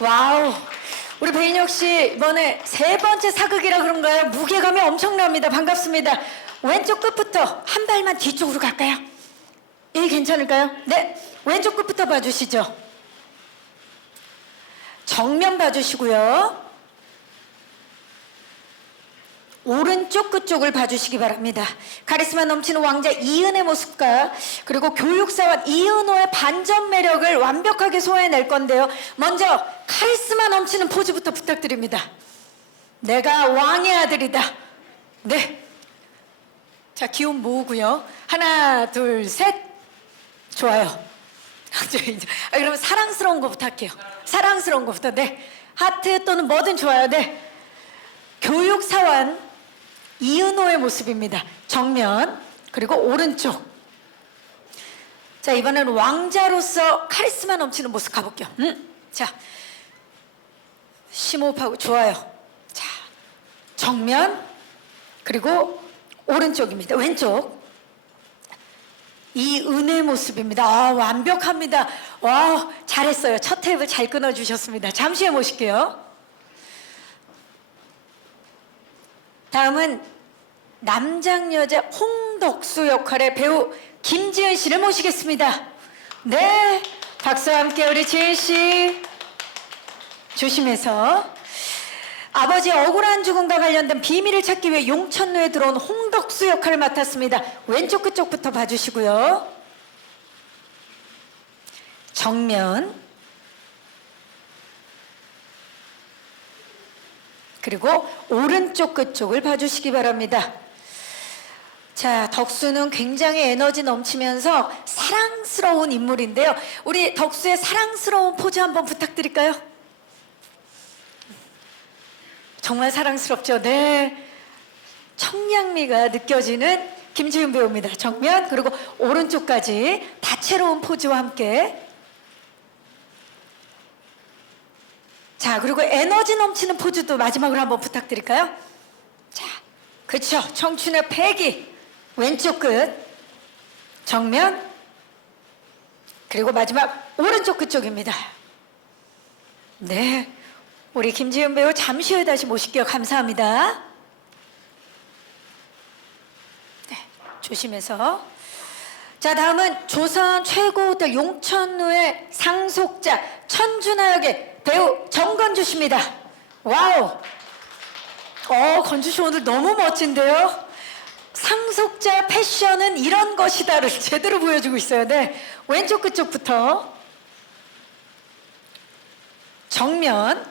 와우. 우리 배인혁 씨 이번에 세 번째 사극이라 그런가요? 무게감이 엄청납니다. 반갑습니다. 왼쪽 끝부터 한 발만 뒤쪽으로 갈까요? 예, 괜찮을까요? 네, 왼쪽 끝부터 봐주시죠. 정면 봐주시고요. 오른쪽 끝쪽을 봐주시기 바랍니다. 카리스마 넘치는 왕자 이은의 모습과 그리고 교육사원 이은호의 반전 매력을 완벽하게 소화해낼 건데요. 먼저 카리스마 넘치는 포즈부터 부탁드립니다. 내가 왕의 아들이다. 네. 자, 기운 모으고요. 하나, 둘, 셋. 좋아요. 그러면 사랑스러운 거부터 할게요. 사랑스러운 거부터. 네. 하트 또는 뭐든 좋아요. 네. 교육사원 이은호의 모습입니다. 정면 그리고 오른쪽. 자, 이번에는 왕자로서 카리스마 넘치는 모습 가볼게요. 자, 심호흡하고 좋아요. 자, 정면 그리고 오른쪽입니다. 왼쪽. 이은의 모습입니다. 아, 완벽합니다. 와, 잘했어요. 첫 탭을 잘 끊어주셨습니다. 잠시 후에 모실게요. 다음은 남장 여자 홍덕수 역할의 배우 김지은 씨를 모시겠습니다. 네, 박수와 함께 우리 지은 씨. 조심해서. 아버지 억울한 죽음과 관련된 비밀을 찾기 위해 용천루에 들어온 홍덕수 역할을 맡았습니다. 왼쪽 끝쪽부터 봐주시고요. 정면 그리고 오른쪽 끝쪽을 봐주시기 바랍니다. 자, 덕수는 굉장히 에너지 넘치면서 사랑스러운 인물인데요. 우리 덕수의 사랑스러운 포즈 한번 부탁드릴까요? 정말 사랑스럽죠? 네. 청량미가 느껴지는 김지은 배우입니다. 정면 그리고 오른쪽까지 다채로운 포즈와 함께. 자, 그리고 에너지 넘치는 포즈도 마지막으로 한번 부탁드릴까요? 자, 그렇죠. 청춘의 패기. 왼쪽 끝. 정면. 그리고 마지막 오른쪽 끝쪽입니다. 네. 우리 김지은 배우 잠시 후에 다시 모실게요. 감사합니다. 네. 조심해서. 자, 다음은 조선 최고 호텔 용천루의 상속자 천준하 역의 배우 정건주 씨입니다. 와우. 건주 씨 오늘 너무 멋진데요. 상속자 패션은 이런 것이다를 제대로 보여주고 있어요. 네, 왼쪽 끝쪽부터 정면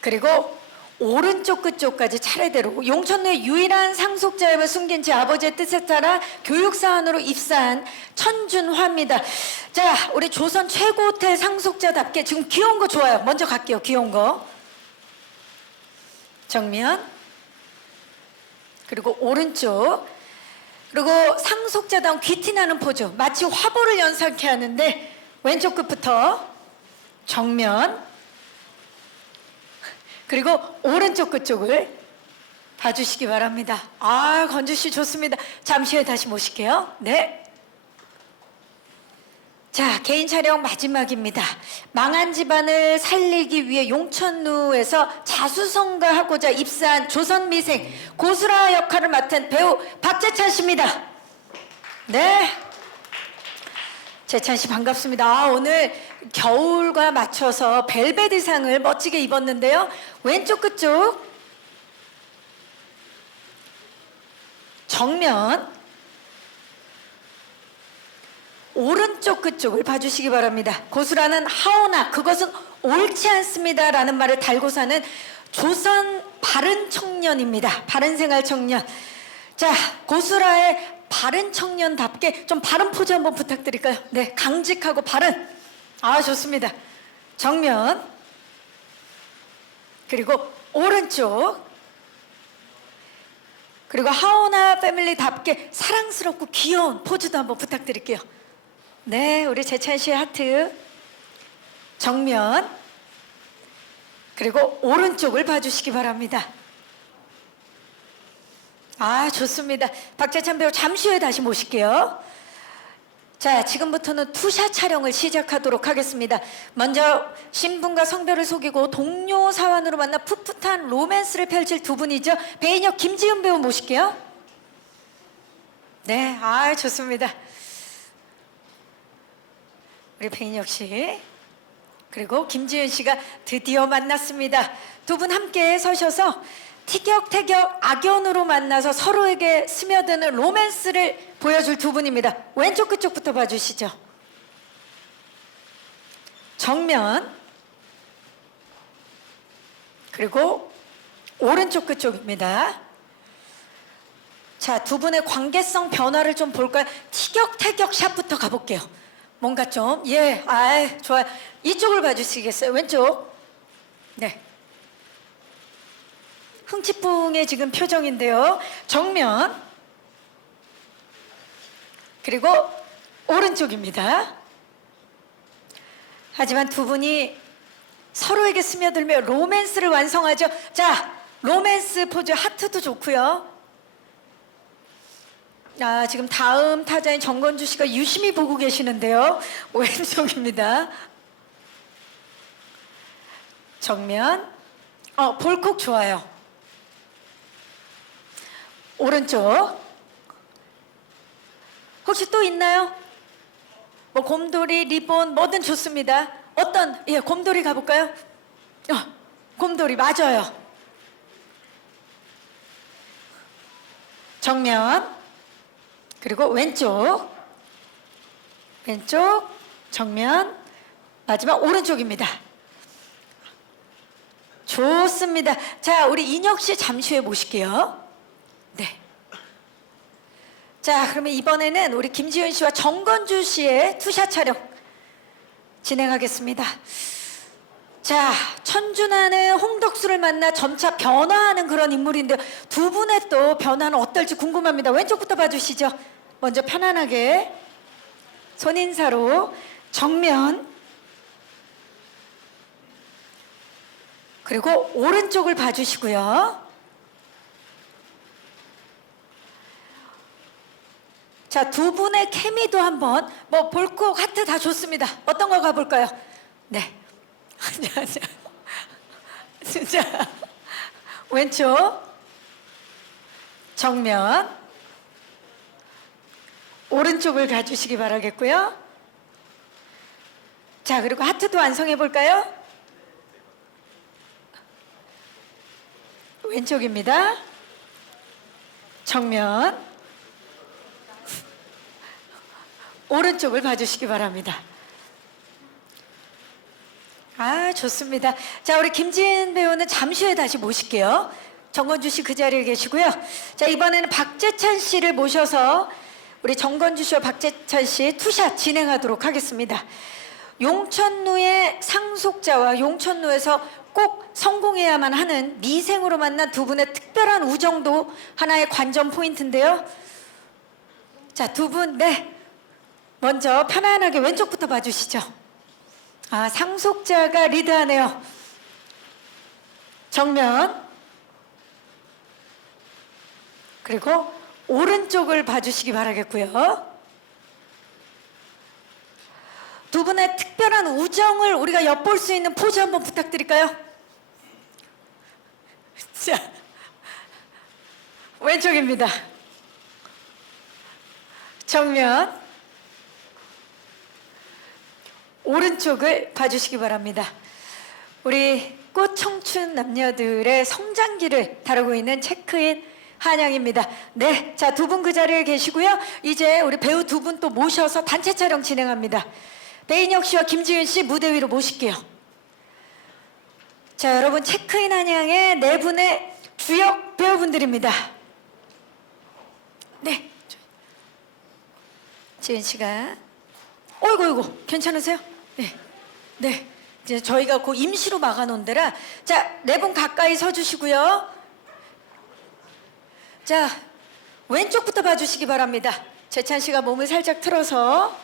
그리고 오른쪽 끝쪽까지 차례대로. 용천루의 유일한 상속자임을 숨긴 채 아버지의 뜻에 따라 교육사원으로 입사한 천준화입니다. 자, 우리 조선 최고 호텔 상속자답게 지금 귀여운 거 좋아요. 먼저 갈게요. 귀여운 거. 정면 그리고 오른쪽 그리고 상속자다운 귀티나는 포즈. 마치 화보를 연상케 하는데 왼쪽 끝부터 정면 그리고 오른쪽 끝쪽을 봐주시기 바랍니다. 아, 건주씨 좋습니다. 잠시 후에 다시 모실게요. 네. 자, 개인 촬영 마지막입니다. 망한 집안을 살리기 위해 용천루에서 자수성가하고자 입사한 조선미생 고수라 역할을 맡은 배우 박재찬 씨입니다. 네. 재찬 씨 반갑습니다. 아, 오늘 겨울과 맞춰서 벨벳 의상을 멋지게 입었는데요. 왼쪽 끝쪽 정면 오른쪽 끝쪽을 봐주시기 바랍니다. 고수라는 하오나 그것은 옳지 않습니다 라는 말을 달고 사는 조선 바른 청년입니다. 바른 생활 청년. 자, 고수라의 바른 청년답게 좀 바른 포즈 한번 부탁드릴까요? 네, 강직하고 바른. 아, 좋습니다. 정면 그리고 오른쪽 그리고 하오나 패밀리답게 사랑스럽고 귀여운 포즈도 한번 부탁드릴게요. 네, 우리 재찬 씨의 하트. 정면 그리고 오른쪽을 봐주시기 바랍니다. 아, 좋습니다. 박재찬 배우 잠시 후에 다시 모실게요. 자, 지금부터는 투샷 촬영을 시작하도록 하겠습니다. 먼저 신분과 성별을 속이고 동료 사원으로 만나 풋풋한 로맨스를 펼칠 두 분이죠. 배인혁, 김지은 배우 모실게요. 네, 좋습니다. 우리 배인혁 씨 그리고 김지은 씨가 드디어 만났습니다. 두 분 함께 서셔서 티격태격 악연으로 만나서 서로에게 스며드는 로맨스를 보여줄 두 분입니다. 왼쪽 그쪽부터 봐주시죠. 정면 그리고 오른쪽 그쪽입니다. 자, 두 분의 관계성 변화를 좀 볼까요? 티격태격 샷부터 가볼게요. 뭔가 좀 좋아요. 이쪽을 봐주시겠어요? 왼쪽. 네. 흥칫뿡의 지금 표정인데요. 정면 그리고 오른쪽입니다. 하지만 두 분이 서로에게 스며들며 로맨스를 완성하죠. 자, 로맨스 포즈 하트도 좋고요. 지금 다음 타자인 정건주 씨가 유심히 보고 계시는데요. 왼쪽입니다. 정면. 볼콕 좋아요. 오른쪽. 혹시 또 있나요? 뭐 곰돌이, 리본 뭐든 좋습니다. 곰돌이 가볼까요? 곰돌이 맞아요. 정면 그리고 왼쪽 정면 마지막 오른쪽입니다. 좋습니다. 자, 우리 인혁 씨 잠시 후에 모실게요. 네. 자, 그러면 이번에는 우리 김지은 씨와 정건주 씨의 투샷 촬영 진행하겠습니다. 자, 천준하는 홍덕수를 만나 점차 변화하는 그런 인물인데요. 두 분의 또 변화는 어떨지 궁금합니다. 왼쪽부터 봐주시죠. 먼저 편안하게 손인사로 정면 그리고 오른쪽을 봐주시고요. 자, 두 분의 케미도 한번 볼콕 하트 다 좋습니다. 어떤 거 가볼까요? 네. 진짜 왼쪽 정면 오른쪽을 가주시기 바라겠고요. 자, 그리고 하트도 완성해 볼까요? 왼쪽입니다. 정면 오른쪽을 봐주시기 바랍니다. 좋습니다. 자, 우리 김지은 배우는 잠시 후에 다시 모실게요. 정건주 씨 그 자리에 계시고요. 자, 이번에는 박재찬 씨를 모셔서 우리 정건주 씨와 박재찬 씨 투샷 진행하도록 하겠습니다. 용천루의 상속자와 용천루에서 꼭 성공해야만 하는 미생으로 만난 두 분의 특별한 우정도 하나의 관전 포인트인데요. 자, 두 분, 먼저 편안하게 왼쪽부터 봐주시죠. 상속자가 리드하네요. 정면 그리고 오른쪽을 봐주시기 바라겠고요. 두 분의 특별한 우정을 우리가 엿볼 수 있는 포즈 한번 부탁드릴까요? 자, 왼쪽입니다. 정면 오른쪽을 봐주시기 바랍니다. 우리 꽃 청춘 남녀들의 성장기를 다루고 있는 체크인 한양입니다. 네, 자, 두 분 그 자리에 계시고요. 이제 우리 배우 두 분 또 모셔서 단체 촬영 진행합니다. 배인혁 씨와 김지은 씨 무대 위로 모실게요. 자, 여러분 체크인 한양의 네 분의 주역 배우분들입니다. 네, 지은 씨가 어이구 괜찮으세요? 네. 이제 저희가 그 임시로 막아놓은 데라. 자, 네 분 가까이 서주시고요. 자, 왼쪽부터 봐주시기 바랍니다. 재찬 씨가 몸을 살짝 틀어서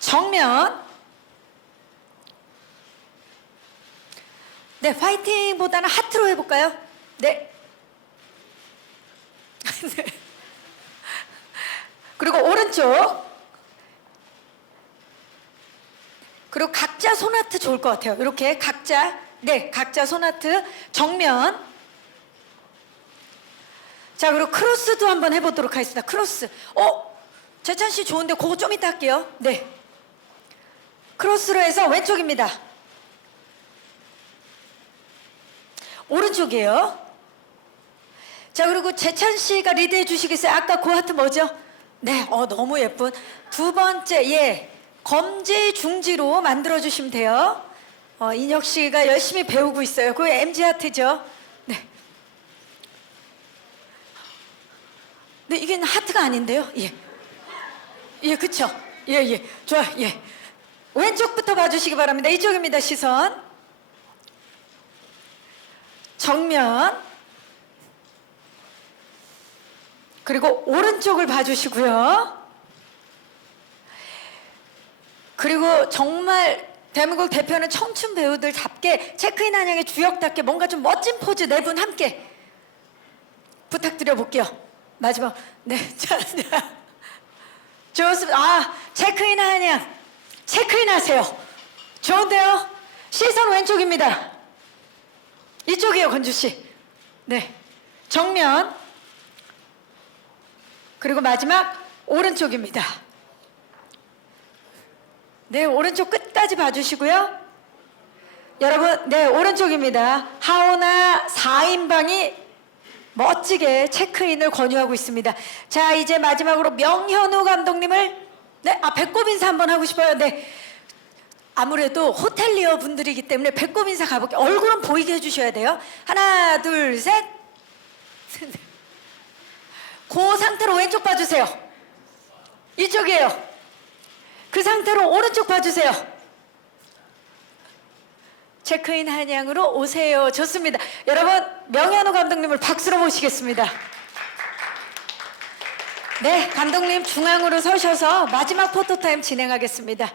정면. 네, 파이팅보다는 하트로 해볼까요? 네. 그리고 오른쪽. 그리고 각자 손아트 좋을 것 같아요. 이렇게 각자, 네, 각자 손아트 정면. 자, 그리고 크로스도 한번 해보도록 하겠습니다. 크로스. 재찬 씨 좋은데 그거 좀 이따 할게요. 네. 크로스로 해서 왼쪽입니다. 오른쪽이에요. 자, 그리고 재찬 씨가 리드해 주시겠어요? 아까 그 하트 뭐죠? 네, 너무 예쁜. 두 번째, 예. 검지 중지로 만들어 주시면 돼요. 인혁 씨가 열심히 배우고 있어요. 그 MG 하트죠. 네. 네, 이게 하트가 아닌데요. 예. 예, 그쵸. 예, 예. 좋아, 예. 왼쪽부터 봐주시기 바랍니다. 이쪽입니다, 시선. 정면. 그리고 오른쪽을 봐주시고요. 그리고 정말 대한민국 대표는 청춘 배우들답게 체크인 한양의 주역답게 뭔가 좀 멋진 포즈 네 분 함께 부탁드려 볼게요. 마지막. 네. 자, 좋습니다. 체크인 한양. 체크인 하세요. 좋은데요? 시선 왼쪽입니다. 이쪽이에요, 건주 씨. 네. 정면. 그리고 마지막 오른쪽입니다. 네, 오른쪽 끝까지 봐주시고요. 여러분, 네, 오른쪽입니다. 하오나 4인방이 멋지게 체크인을 권유하고 있습니다. 자, 이제 마지막으로 명현우 감독님을, 네, 배꼽 인사 한번 하고 싶어요. 네. 아무래도 호텔리어 분들이기 때문에 배꼽 인사 가볼게요. 얼굴은 보이게 해주셔야 돼요. 하나, 둘, 셋. 그 상태로 왼쪽 봐주세요. 이쪽이에요. 그 상태로 오른쪽 봐주세요. 체크인 한양으로 오세요. 좋습니다. 여러분, 명현우 감독님을 박수로 모시겠습니다. 네, 감독님 중앙으로 서셔서 마지막 포토타임 진행하겠습니다.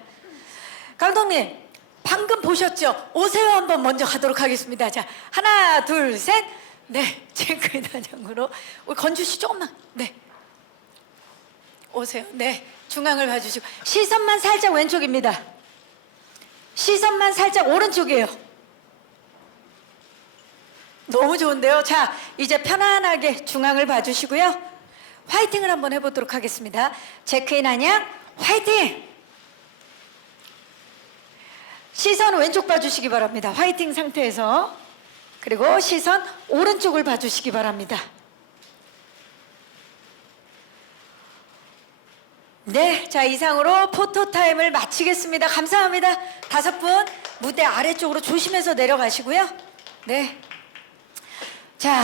감독님, 방금 보셨죠? 오세요 한번 먼저 가도록 하겠습니다. 자, 하나, 둘, 셋. 네, 체크인 한양으로. 우리 건주 씨 조금만. 네. 오세요. 네, 중앙을 봐주시고. 시선만 살짝 왼쪽입니다. 시선만 살짝 오른쪽이에요. 너무 좋은데요. 자, 이제 편안하게 중앙을 봐주시고요. 화이팅을 한번 해보도록 하겠습니다. 체크인 한양 화이팅! 시선 왼쪽 봐주시기 바랍니다. 화이팅 상태에서. 그리고 시선 오른쪽을 봐주시기 바랍니다. 네, 자, 이상으로 포토타임을 마치겠습니다. 감사합니다. 5분 무대 아래쪽으로 조심해서 내려가시고요. 네. 자,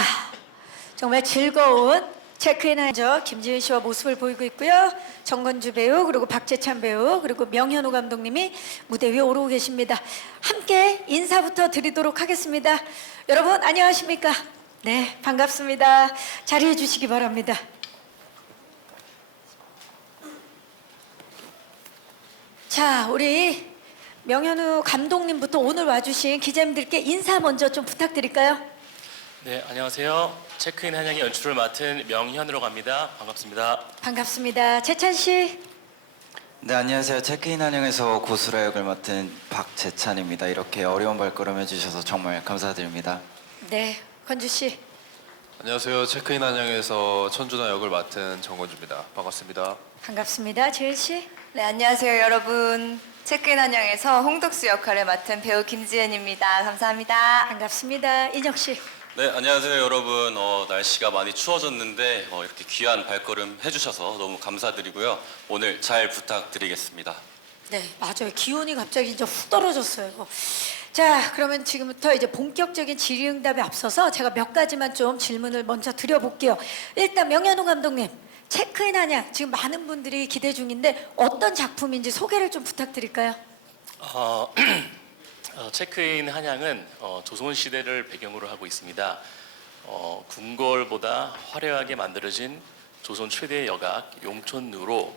정말 즐거운 체크인 한저 김지은 씨와 모습을 보이고 있고요. 정건주 배우, 그리고 박재찬 배우, 그리고 명현우 감독님이 무대 위에 오르고 계십니다. 함께 인사부터 드리도록 하겠습니다. 여러분 안녕하십니까? 네, 반갑습니다. 자리해 주시기 바랍니다. 자, 우리 명현우 감독님부터 오늘 와주신 기자님들께 인사 먼저 좀 부탁드릴까요? 네, 안녕하세요. 체크인 한양의 연출을 맡은 명현으로 갑니다. 반갑습니다. 반갑습니다. 재찬 씨. 네, 안녕하세요. 체크인 한영에서 고수라 역을 맡은 박재찬입니다. 이렇게 어려운 발걸음 해주셔서 정말 감사드립니다. 네, 건주 씨. 안녕하세요. 체크인 한양에서 천준하 역을 맡은 정건주입니다. 반갑습니다. 반갑습니다. 재은 씨. 네, 안녕하세요, 여러분. 체크인 한영에서 홍덕수 역할을 맡은 배우 김지은입니다. 감사합니다. 반갑습니다. 인혁 씨. 네, 안녕하세요 여러분. 날씨가 많이 추워졌는데 이렇게 귀한 발걸음 해주셔서 너무 감사드리고요. 오늘 잘 부탁드리겠습니다. 네, 맞아요. 기온이 갑자기 이제 훅 떨어졌어요. 자, 그러면 지금부터 이제 본격적인 질의응답에 앞서서 제가 몇 가지만 좀 질문을 먼저 드려볼게요. 일단 명현우 감독님, 체크인 한양 지금 많은 분들이 기대 중인데 어떤 작품인지 소개를 좀 부탁드릴까요? 체크인 한양은 조선 시대를 배경으로 하고 있습니다. 궁궐보다 화려하게 만들어진 조선 최대의 역악 용촌루로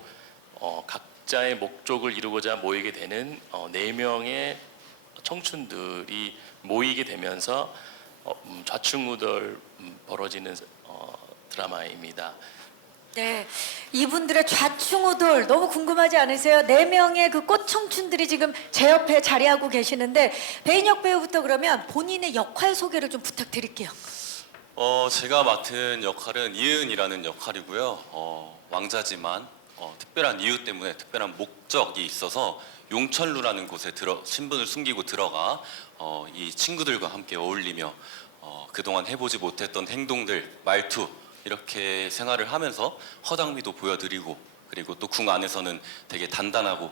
각자의 목적을 이루고자 모이게 되는 4명의 청춘들이 모이게 되면서 좌충우돌 벌어지는 드라마입니다. 네, 이분들의 좌충우돌 너무 궁금하지 않으세요? 4명의 그 꽃청춘들이 지금 제 옆에 자리하고 계시는데 배인혁 배우부터 그러면 본인의 역할 소개를 좀 부탁드릴게요. 제가 맡은 역할은 이은이라는 역할이고요. 왕자지만 특별한 이유 때문에 특별한 목적이 있어서 용천루라는 곳에 신분을 숨기고 들어가 이 친구들과 함께 어울리며 그동안 해보지 못했던 행동들, 말투 이렇게 생활을 하면서 허당미도 보여드리고 그리고 또 궁 안에서는 되게 단단하고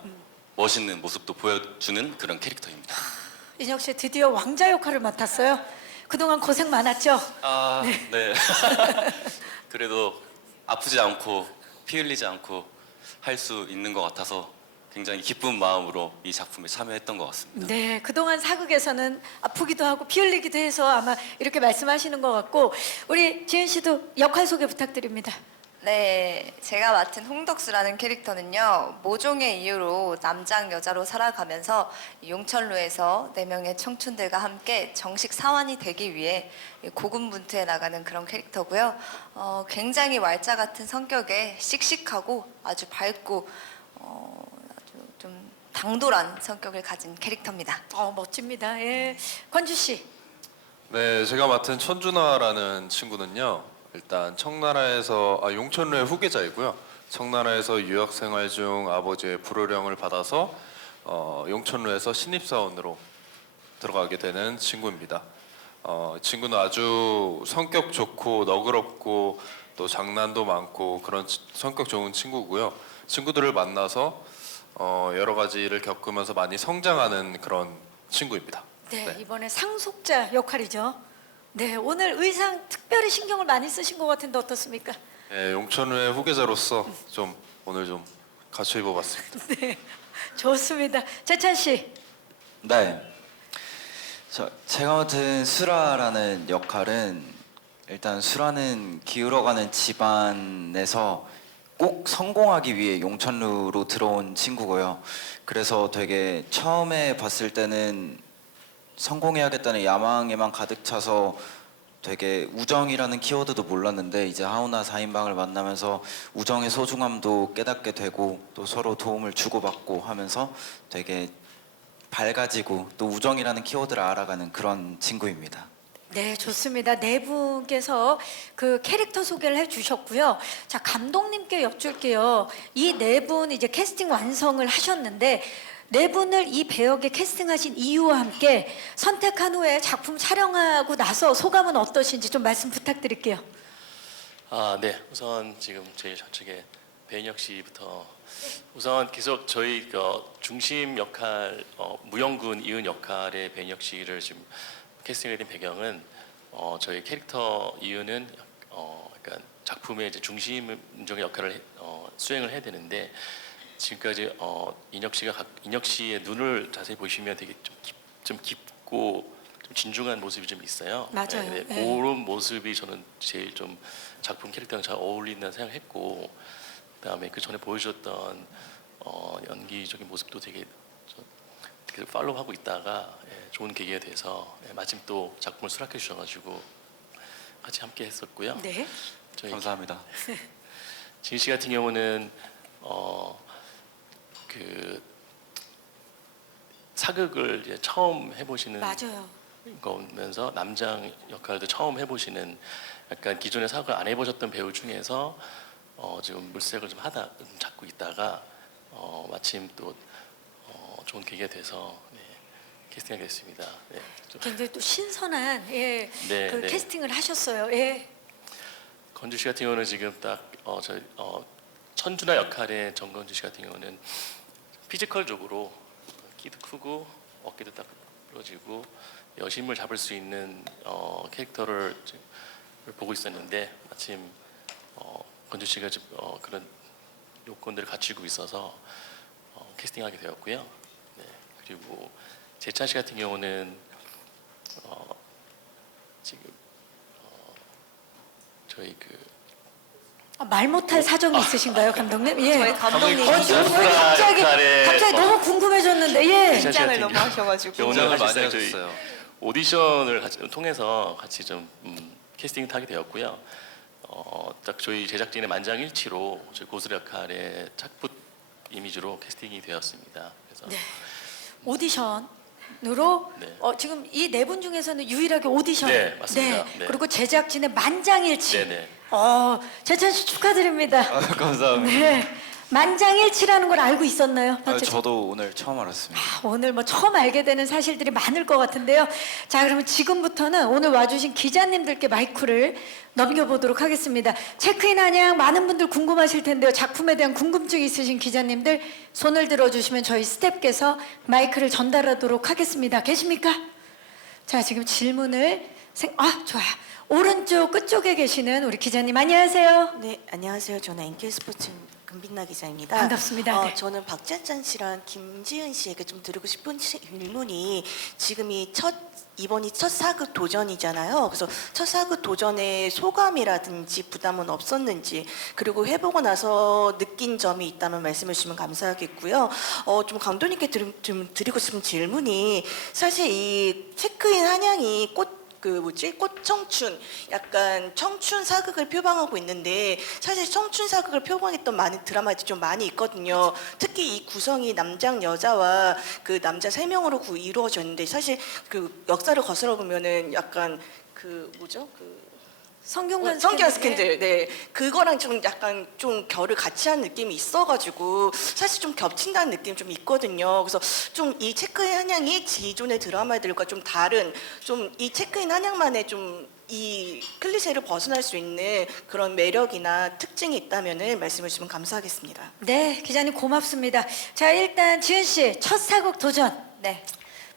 멋있는 모습도 보여주는 그런 캐릭터입니다. 인혁 씨 드디어 왕자 역할을 맡았어요. 그동안 고생 많았죠? 네. 그래도 아프지 않고 피 흘리지 않고 할 수 있는 것 같아서 굉장히 기쁜 마음으로 이 작품에 참여했던 것 같습니다. 네, 그동안 사극에서는 아프기도 하고 피 흘리기도 해서 아마 이렇게 말씀하시는 것 같고 우리 지은 씨도 역할 소개 부탁드립니다. 네, 제가 맡은 홍덕수라는 캐릭터는요, 모종의 이유로 남장 여자로 살아가면서 용천루에서 4명의 청춘들과 함께 정식 사환이 되기 위해 고군분투해 나가는 그런 캐릭터고요. 굉장히 말자 같은 성격에 씩씩하고 아주 밝고 아주 좀 당돌한 성격을 가진 캐릭터입니다. 멋집니다. 예, 권주 씨. 네, 제가 맡은 천준하라는 친구는요. 일단 청나라에서 용천루의 후계자이고요. 청나라에서 유학 생활 중 아버지의 불호령을 받아서 용천루에서 신입사원으로 들어가게 되는 친구입니다. 친구는 아주 성격 좋고 너그럽고 또 장난도 많고 그런 성격 좋은 친구고요. 친구들을 만나서 여러 가지를 겪으면서 많이 성장하는 그런 친구입니다. 네, 이번에 상속자 역할이죠. 네, 오늘 의상 특별히 신경을 많이 쓰신 것 같은데 어떻습니까? 네, 용천루의 후계자로서 좀 오늘 좀 갖춰 입어봤습니다. 네, 좋습니다. 재찬 씨. 네. 제가 맡은 수라라는 역할은 일단 수라는 기울어가는 집안에서 꼭 성공하기 위해 용천루로 들어온 친구고요. 그래서 되게 처음에 봤을 때는 성공해야겠다는 야망에만 가득 차서 되게 우정이라는 키워드도 몰랐는데 이제 하우나 4인방을 만나면서 우정의 소중함도 깨닫게 되고 또 서로 도움을 주고받고 하면서 되게 밝아지고 또 우정이라는 키워드를 알아가는 그런 친구입니다. 네, 좋습니다. 네 분께서 그 캐릭터 소개를 해주셨고요. 자, 감독님께 여쭐게요. 이 네 분 이제 캐스팅 완성을 하셨는데 네 분을 이 배역에 캐스팅하신 이유와 함께 선택한 후에 작품 촬영하고 나서 소감은 어떠신지 좀 말씀 부탁드릴게요. 네. 우선 지금 제일 좌측에 배인혁 씨부터 우선 계속 저희 중심 역할 무영군 이은 역할의 배인혁 씨를 지금 캐스팅에 된 배경은 저희 캐릭터 이은은 약간 작품의 이제 중심적인 역할을 수행을 해야 되는데 지금까지 인혁 씨의 눈을 자세히 보시면 되게 좀 깊고 좀 진중한 모습이 좀 있어요. 맞아요. 네, 네. 그런 모습이 저는 제일 좀 작품 캐릭터랑 잘 어울린다는 생각을 했고 그다음에 그 전에 보여주셨던 연기적인 모습도 되게 팔로우하고 있다가 좋은 계기가 돼서 마침 또 작품을 수락해 주셔가지고 같이 함께 했었고요. 네. 저희 감사합니다. 진 씨 같은 경우는 그 사극을 이제 처음 해보시는 맞아요. 거면서 남장 역할도 처음 해보시는 약간 기존에 사극을 안 해보셨던 배우 중에서 지금 물색을 좀 찾고 있다가 마침 또 좋은 계기가 돼서 캐스팅하게 됐습니다. 네, 굉장히 또 신선한 네, 그 네. 캐스팅을 하셨어요. 예. 건주 씨 같은 경우는 지금 딱 천준하 역할의 정건주 씨 같은 경우는 피지컬적으로 키도 크고 어깨도 딱 부러지고 여심을 잡을 수 있는 캐릭터를 보고 있었는데 마침 건주 씨가 그런 요건들을 갖추고 있어서 캐스팅하게 되었고요. 네, 그리고 재찬 씨 같은 경우는 지금 저희 말 못할 사정이 있으신가요, 감독님? 예. 저희 감독님이 갑자기 역할에 너무 궁금해졌는데 예. 재찬 씨 긴장을 같은 너무 경우 하셔가지고 오늘 긴장을 많이 사실상 저희 하셨어요. 오디션을 통해서 같이 좀 캐스팅을 하게 되었고요. 딱 저희 제작진의 만장일치로 저희 고수라 역할의 착붙 이미지로 캐스팅이 되었습니다. 그래서 네. 오디션으로 네. 지금 이 네 분 중에서는 유일하게 오디션. 네, 맞습니다. 네. 그리고 제작진의 만장일치. 네네. 재찬 씨 축하드립니다. 감사합니다. 네. 만장일치라는 걸 알고 있었나요? 아, 박재찬? 저도 오늘 처음 알았습니다. 오늘 뭐 처음 알게 되는 사실들이 많을 것 같은데요. 자, 그러면 지금부터는 오늘 와주신 기자님들께 마이크를 넘겨보도록 하겠습니다. 체크인 한양 많은 분들 궁금하실 텐데요. 작품에 대한 궁금증이 있으신 기자님들 손을 들어주시면 저희 스태프께서 마이크를 전달하도록 하겠습니다. 계십니까? 자, 지금 질문을 좋아요. 오른쪽 끝쪽에 계시는 우리 기자님 안녕하세요. 네, 안녕하세요. 저는 NK 스포츠 금빛나 기자입니다. 반갑습니다. 네. 저는 박재찬 씨랑 김지은 씨에게 좀 드리고 싶은 질문이 지금이 이번이 첫 사극 도전이잖아요. 그래서 첫 사극 도전의 소감이라든지 부담은 없었는지, 그리고 해보고 나서 느낀 점이 있다면 말씀해 주시면 감사하겠고요. 좀 감독님께 좀 드리고 싶은 질문이, 사실 이 체크인 한양이 꽃청춘, 약간 청춘 사극을 표방하고 있는데, 사실 청춘 사극을 표방했던 많은 드라마들이 좀 많이 있거든요. 특히 이 구성이 남장 여자와 그 남자 3명으로 이루어졌는데, 사실 그 역사를 거슬러 보면은 약간 성균관 스캔들, 네, 그거랑 좀 약간 좀 결을 같이 한 느낌이 있어가지고 사실 좀 겹친다는 느낌이 좀 있거든요. 그래서 좀 이 체크인 한양이 기존의 드라마들과 좀 다른, 좀 이 체크인 한양만의 좀 이 클리셰를 벗어날 수 있는 그런 매력이나 특징이 있다면은 말씀해 주시면 감사하겠습니다. 네, 기자님 고맙습니다. 자, 일단 지은 씨 첫 사극 도전. 네.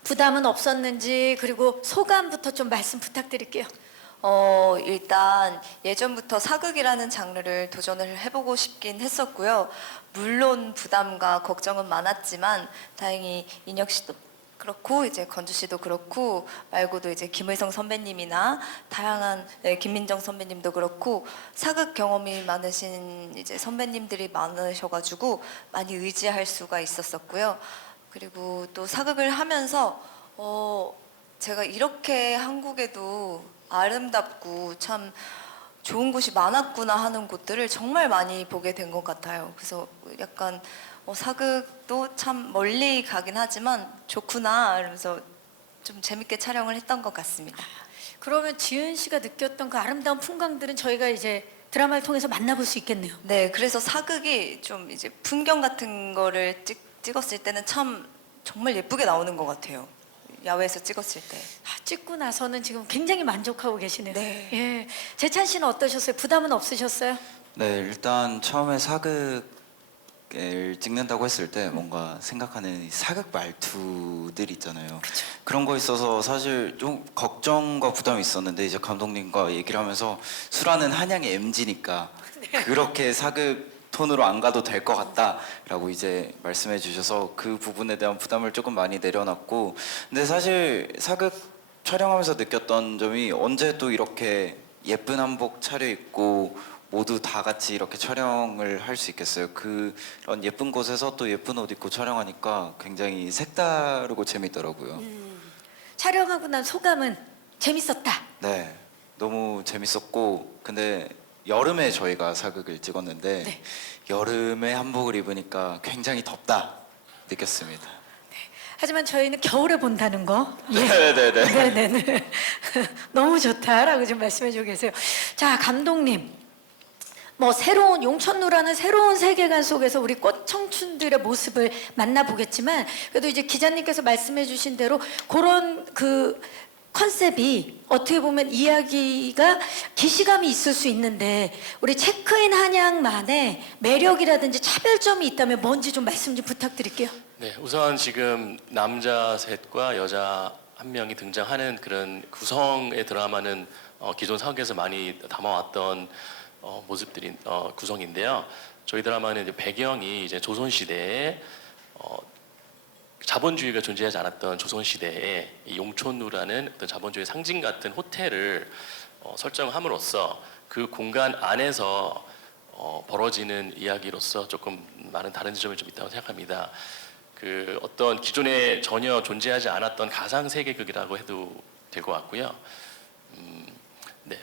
부담은 없었는지, 그리고 소감부터 좀 말씀 부탁드릴게요. 일단 예전부터 사극이라는 장르를 도전을 해보고 싶긴 했었고요. 물론 부담과 걱정은 많았지만 다행히 인혁 씨도 그렇고 이제 건주 씨도 그렇고 말고도 이제 김의성 선배님이나 다양한 김민정 선배님도 그렇고 사극 경험이 많으신 이제 선배님들이 많으셔가지고 많이 의지할 수가 있었었고요. 그리고 또 사극을 하면서 제가 이렇게 한국에도 아름답고 참 좋은 곳이 많았구나 하는 곳들을 정말 많이 보게 된 것 같아요. 그래서 약간 사극도 참 멀리 가긴 하지만 좋구나 이러면서 좀 재밌게 촬영을 했던 것 같습니다. 그러면 지은 씨가 느꼈던 그 아름다운 풍광들은 저희가 이제 드라마를 통해서 만나볼 수 있겠네요. 네, 그래서 사극이 좀 이제 풍경 같은 거를 찍었을 때는 참 정말 예쁘게 나오는 것 같아요. 야외에서 찍었을 때. 찍고 나서는 지금 굉장히 만족하고 계시네요. 네. 예. 재찬 씨는 어떠셨어요? 부담은 없으셨어요? 네, 일단 처음에 사극을 찍는다고 했을 때 뭔가 생각하는 이 사극 말투들 있잖아요. 그런 거 있어서 사실 좀 걱정과 부담이 있었는데, 이제 감독님과 얘기를 하면서 수라는 한양의 MG니까 그렇게 사극 톤으로 안 가도 될 것 같다라고 이제 말씀해 주셔서 그 부분에 대한 부담을 조금 많이 내려놨고, 근데 사실 사극 촬영하면서 느꼈던 점이, 언제 또 이렇게 예쁜 한복 차려입고 모두 다 같이 이렇게 촬영을 할 수 있겠어요. 그런 예쁜 곳에서 또 예쁜 옷 입고 촬영하니까 굉장히 색다르고 재밌더라고요. 촬영하고 난 소감은 재밌었다. 네, 너무 재밌었고, 근데 여름에 저희가 사극을 찍었는데 네. 여름에 한복을 입으니까 굉장히 덥다 느꼈습니다. 하지만 저희는 겨울에 본다는 거. 네네네. 네네네. 너무 좋다라고 좀 말씀해주고 계세요. 자, 감독님. 새로운 용천루라는 새로운 세계관 속에서 우리 꽃 청춘들의 모습을 만나보겠지만, 그래도 이제 기자님께서 말씀해주신 대로 그런 그 컨셉이 어떻게 보면 이야기가 기시감이 있을 수 있는데, 우리 체크인 한양만의 매력이라든지 차별점이 있다면 뭔지 좀 말씀 좀 부탁드릴게요. 네, 우선 지금 남자 셋과 여자 한 명이 등장하는 그런 구성의 드라마는 기존 사극에서 많이 담아왔던 모습들인 구성인데요. 저희 드라마는 이제 배경이 이제 조선 시대에 자본주의가 존재하지 않았던 조선 시대에 이 용촌루라는 어떤 자본주의 상징 같은 호텔을 설정함으로써 그 공간 안에서 벌어지는 이야기로서 조금 많은 다른 지점이 좀 있다고 생각합니다. 그 어떤 기존에 전혀 존재하지 않았던 가상 세계극이라고 해도 될 것 같고요. 네.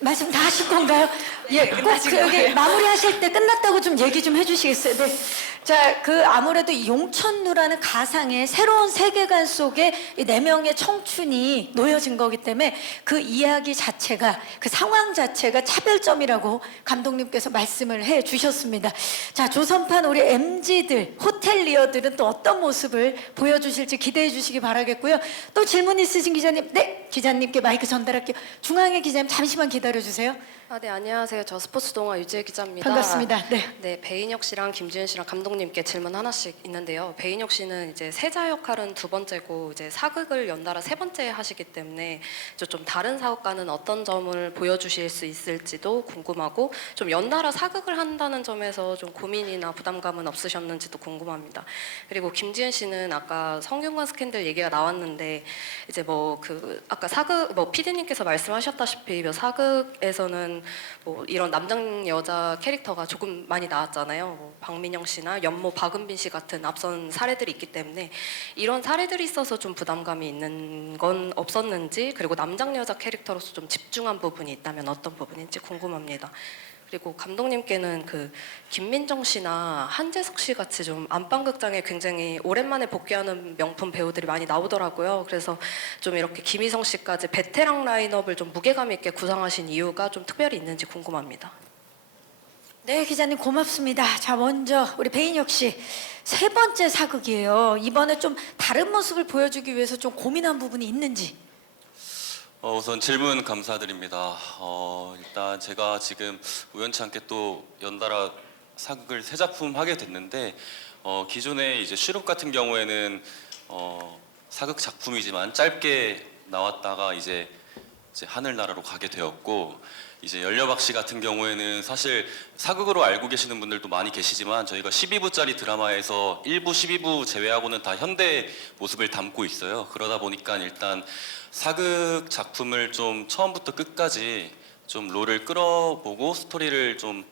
말씀 다 하실 건가요? 예, 꼭 그 여기 마무리하실 때 끝났다고 좀 얘기 좀 해주시겠어요? 네. 자, 그 아무래도 이 용천루라는 가상의 새로운 세계관 속에 이 4명의 청춘이 놓여진 거기 때문에 그 이야기 자체가 그 상황 자체가 차별점이라고 감독님께서 말씀을 해 주셨습니다. 자, 조선판 우리 MZ들, 호텔리어들은 또 어떤 모습을 보여주실지 기대해 주시기 바라겠고요. 또 질문 있으신 기자님, 네, 기자님께 마이크 전달할게요. 중앙의 기자님 잠시만 기다려 주세요. 네, 안녕하세요. 저 스포츠 동아 유지혜 기자입니다. 반갑습니다. 네. 네, 배인혁 씨랑 김지은 씨랑 감독님께 질문 하나씩 있는데요. 배인혁 씨는 이제 세자 역할은 2번째고 이제 사극을 연달아 3번째 하시기 때문에 좀 다른 사극과는 어떤 점을 보여주실 수 있을지도 궁금하고, 좀 연달아 사극을 한다는 점에서 좀 고민이나 부담감은 없으셨는지도 궁금합니다. 그리고 김지은 씨는 아까 성균관 스캔들 얘기가 나왔는데 이제 뭐 그 아까 사극 뭐 PD님께서 말씀하셨다시피 사극에서는 뭐 이런 남장 여자 캐릭터가 조금 많이 나왔잖아요. 뭐 박민영 씨나 연모 박은빈 씨 같은 앞선 사례들이 있기 때문에 이런 사례들이 있어서 좀 부담감이 있는 건 없었는지, 그리고 남장 여자 캐릭터로서 좀 집중한 부분이 있다면 어떤 부분인지 궁금합니다. 그리고 감독님께는 그 김민정 씨나 한재석 씨 같이 좀 안방극장에 굉장히 오랜만에 복귀하는 명품 배우들이 많이 나오더라고요. 그래서 좀 이렇게 김희성 씨까지 베테랑 라인업을 좀 무게감 있게 구성하신 이유가 좀 특별히 있는지 궁금합니다. 네, 기자님 고맙습니다. 자, 먼저 우리 배인혁 씨 3번째 사극이에요. 이번에 좀 다른 모습을 보여주기 위해서 좀 고민한 부분이 있는지. 우선 질문 감사드립니다. 일단 제가 지금 우연치 않게 또 연달아 사극을 3작품 하게 됐는데, 기존에 이제 슈룹 같은 경우에는 사극 작품이지만 짧게 나왔다가 이제 하늘나라로 가게 되었고, 이제 열려박씨 같은 경우에는 사실 사극으로 알고 계시는 분들도 많이 계시지만 저희가 12부짜리 드라마에서 1부, 12부 제외하고는 다 현대 모습을 담고 있어요. 그러다 보니까 일단 사극 작품을 좀 처음부터 끝까지 좀 롤을 끌어보고 스토리를 좀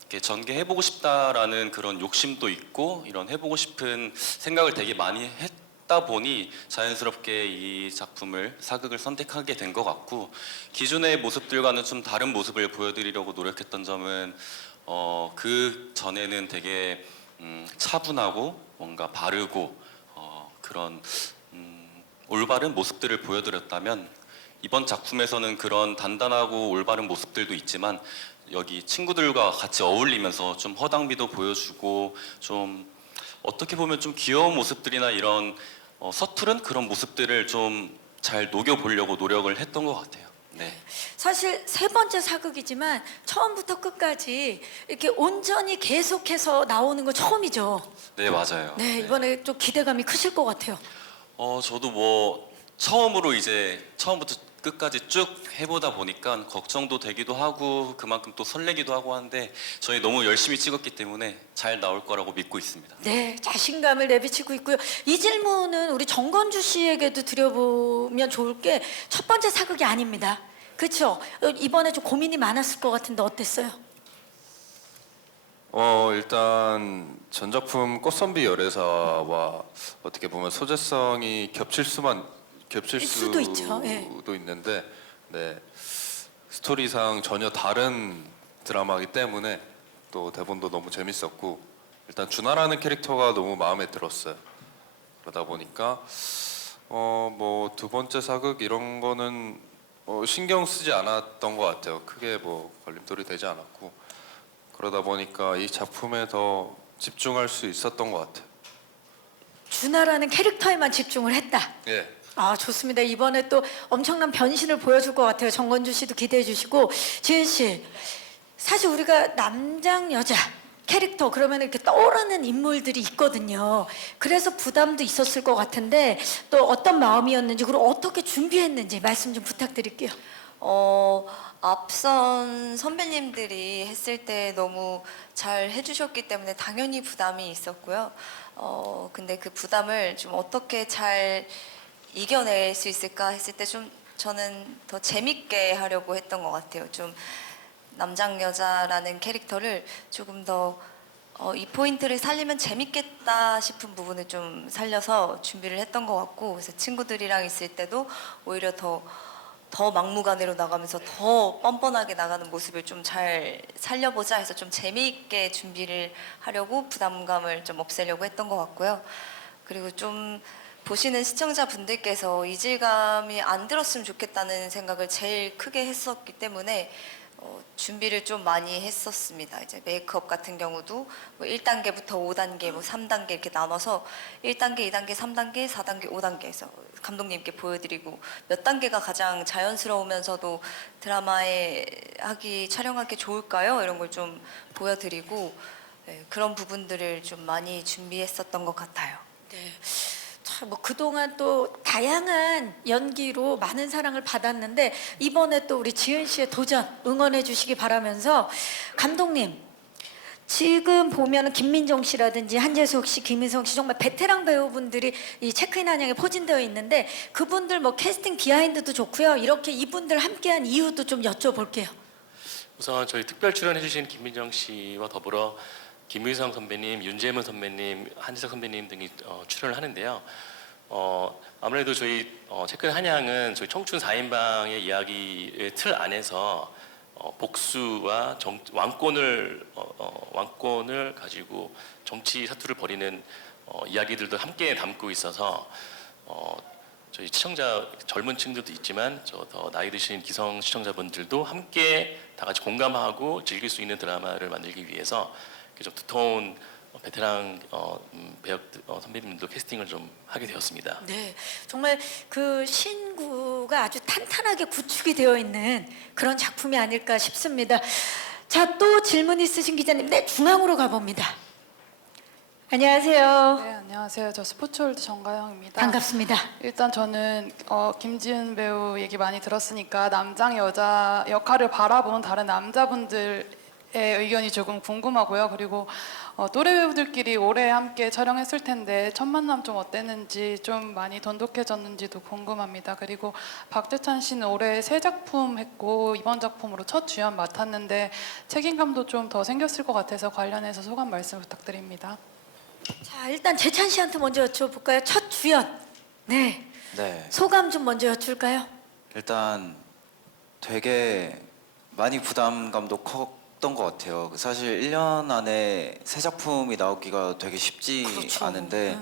이렇게 전개해보고 싶다라는 그런 욕심도 있고, 이런 해보고 싶은 생각을 되게 많이 했다 보니 자연스럽게 이 작품을 사극을 선택하게 된 것 같고, 기존의 모습들과는 좀 다른 모습을 보여드리려고 노력했던 점은 그 전에는 되게 차분하고 뭔가 바르고 그런 올바른 모습들을 보여드렸다면, 이번 작품에서는 그런 단단하고 올바른 모습들도 있지만 여기 친구들과 같이 어울리면서 좀 허당미도 보여주고, 좀 어떻게 보면 좀 귀여운 모습들이나 이런 서투른 그런 모습들을 좀 잘 녹여보려고 노력을 했던 것 같아요. 네. 사실 3번째 사극이지만 처음부터 끝까지 이렇게 온전히 계속해서 나오는 건 처음이죠. 네, 맞아요. 네, 이번에 좀 기대감이 크실 것 같아요. 저도 뭐 처음으로 이제 처음부터 끝까지 쭉 해보다 보니까 걱정도 되기도 하고 그만큼 또 설레기도 하고 하는데, 저희 너무 열심히 찍었기 때문에 잘 나올 거라고 믿고 있습니다. 네, 자신감을 내비치고 있고요. 이 질문은 우리 정건주 씨에게도 드려보면 좋을 게 첫 번째 사극이 아닙니다. 그렇죠? 이번에 좀 고민이 많았을 것 같은데 어땠어요? 일단 전작품 꽃선비 열애사와 어떻게 보면 소재성이 겹칠 수도 있죠. 예. 수도 있는데, 네, 스토리상 전혀 다른 드라마이기 때문에 또 대본도 너무 재밌었고, 일단 준하라는 캐릭터가 너무 마음에 들었어요. 그러다 보니까 뭐 2번째 사극 이런 거는 신경 쓰지 않았던 것 같아요. 크게 뭐 걸림돌이 되지 않았고, 그러다 보니까 이 작품에 더 집중할 수 있었던 것 같아요. 준하라는 캐릭터에만 집중을 했다. 예. 아, 좋습니다. 이번에 또 엄청난 변신을 보여줄 것 같아요. 정건주 씨도 기대해 주시고. 지은 씨, 사실 우리가 남장 여자 캐릭터 그러면 이렇게 떠오르는 인물들이 있거든요. 그래서 부담도 있었을 것 같은데 또 어떤 마음이었는지, 그리고 어떻게 준비했는지 말씀 좀 부탁드릴게요. 앞선 선배님들이 했을 때 너무 잘 해주셨기 때문에 당연히 부담이 있었고요. 근데 그 부담을 좀 어떻게 잘 이겨낼 수 있을까 했을 때 좀 저는 더 재밌게 하려고 했던 것 같아요. 좀 남장 여자라는 캐릭터를 조금 더 이 포인트를 살리면 재밌겠다 싶은 부분을 좀 살려서 준비를 했던 것 같고, 그래서 친구들이랑 있을 때도 오히려 더 더 막무가내로 나가면서 더 뻔뻔하게 나가는 모습을 좀 잘 살려보자 해서 좀 재미있게 준비를 하려고 부담감을 좀 없애려고 했던 것 같고요. 그리고 좀 보시는 시청자분들께서 이질감이 안 들었으면 좋겠다는 생각을 제일 크게 했었기 때문에 준비를 좀 많이 했었습니다. 이제 메이크업 같은 경우도 뭐 1단계부터 5단계, 뭐 3단계 이렇게 나눠서 1단계, 2단계, 3단계, 4단계, 5단계에서 감독님께 보여드리고 몇 단계가 가장 자연스러우면서도 드라마에 촬영하기 좋을까요? 이런 걸 좀 보여드리고 네, 그런 부분들을 좀 많이 준비했었던 것 같아요. 네. 자, 뭐 그동안 또 다양한 연기로 많은 사랑을 받았는데 이번에 또 우리 지은 씨의 도전 응원해 주시기 바라면서 감독님 지금 보면 김민정 씨라든지 한재석 씨, 김인성 씨 정말 베테랑 배우분들이 이 체크인 한양에 포진되어 있는데 그분들 뭐 캐스팅 비하인드도 좋고요. 이렇게 이분들 함께한 이유도 좀 여쭤볼게요. 우선 저희 특별 출연해주신 김민정 씨와 더불어 김의성 선배님, 윤재문 선배님, 한지석 선배님 등이 출연을 하는데요. 아무래도 저희 체크인 한양은 저희 청춘 4인방의 이야기의 틀 안에서 복수와 왕권을 가지고 정치 사투를 벌이는 이야기들도 함께 담고 있어서 저희 시청자 젊은 층들도 있지만 저 더 나이 드신 기성 시청자분들도 함께 다 같이 공감하고 즐길 수 있는 드라마를 만들기 위해서 좀 두터운 베테랑 배우 선배님들도 캐스팅을 좀 하게 되었습니다. 네, 정말 그 신구가 아주 탄탄하게 구축이 되어 있는 그런 작품이 아닐까 싶습니다. 자, 또 질문 있으신 기자님, 네, 중앙으로 가봅니다. 안녕하세요. 네, 안녕하세요. 저 스포츠월드 정가영입니다. 반갑습니다. 일단 저는 김지은 배우 얘기 많이 들었으니까 남장 여자 역할을 바라본 다른 남자분들의 의견이 조금 궁금하고요. 그리고 또래 배우들끼리 오래 함께 촬영했을 텐데 첫 만남 좀 어땠는지 좀 많이 돈독해졌는지도 궁금합니다. 그리고 박재찬 씨는 올해 세 작품 했고 이번 작품으로 첫 주연 맡았는데 책임감도 좀 더 생겼을 것 같아서 관련해서 소감 말씀 부탁드립니다. 자, 일단 재찬 씨한테 먼저 여쭤볼까요? 첫 주연. 네. 네. 소감 좀 먼저 여쭐까요? 일단 되게 많이 부담감도 컸던 것 같아요. 사실 1년 안에 새 작품이 나오기가 되게 쉽지 그렇죠. 않은데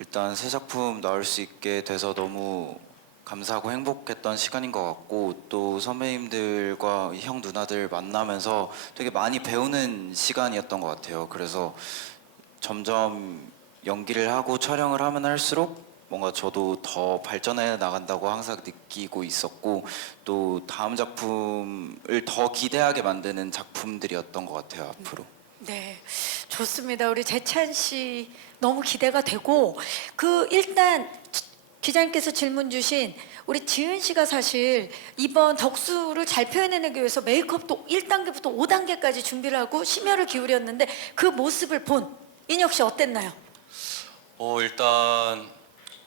일단 새 작품 나올 수 있게 돼서 너무 감사하고 행복했던 시간인 것 같고 또 선배님들과 형 누나들 만나면서 되게 많이 배우는 시간이었던 것 같아요. 그래서 점점 연기를 하고 촬영을 하면 할수록 뭔가 저도 더 발전해 나간다고 항상 느끼고 있었고 또 다음 작품을 더 기대하게 만드는 작품들이었던 것 같아요 앞으로. 네, 좋습니다. 우리 재찬 씨 너무 기대가 되고 일단 기자님께서 질문 주신 우리 지은 씨가 사실 이번 덕수를 잘 표현해내기 위해서 메이크업도 1단계부터 5단계까지 준비를 하고 심혈을 기울였는데 그 모습을 본 인혁 씨 어땠나요? 일단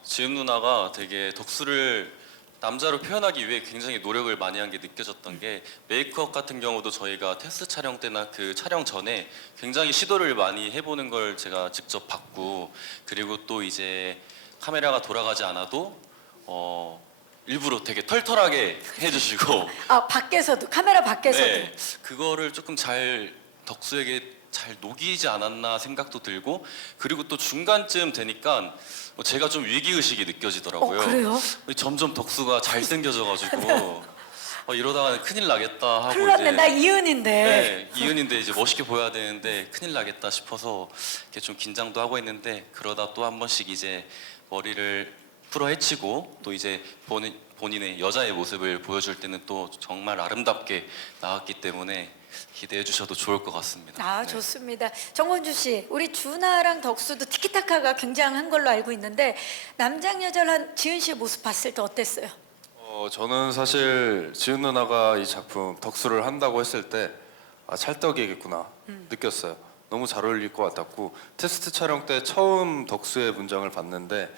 지은 누나가 되게 덕수를 남자로 표현하기 위해 굉장히 노력을 많이 한 게 느껴졌던 게 메이크업 같은 경우도 저희가 테스트 촬영 때나 그 촬영 전에 굉장히 시도를 많이 해보는 걸 제가 직접 봤고 그리고 또 이제 카메라가 돌아가지 않아도 일부러 되게 털털하게 해주시고 아, 밖에서도 카메라 밖에서도. 네, 그거를 조금 잘 덕수에게 잘 녹이지 않았나 생각도 들고 그리고 또 중간쯤 되니까 제가 좀 위기의식이 느껴지더라고요. 그래요? 점점 덕수가 잘생겨져가지고 이러다가 큰일 나겠다 하고 큰일 났네. 나 이은인데. 네, 이은인데 이제 멋있게 보여야 되는데 큰일 나겠다 싶어서 이렇게 좀 긴장도 하고 있는데 그러다 또 한 번씩 이제 머리를 풀어 헤치고 또 이제 본인의 여자의 모습을 보여줄 때는 또 정말 아름답게 나왔기 때문에 기대해 주셔도 좋을 것 같습니다. 아, 네. 좋습니다. 정건주 씨, 우리 준하랑 덕수도 티키타카가 굉장한 걸로 알고 있는데 남장 여자를 한 지은 씨의 모습 봤을 때 어땠어요? 저는 사실 지은 누나가 이 작품 덕수를 한다고 했을 때 찰떡이겠구나 느꼈어요. 너무 잘 어울릴 것 같았고 테스트 촬영 때 처음 덕수의 문장을 봤는데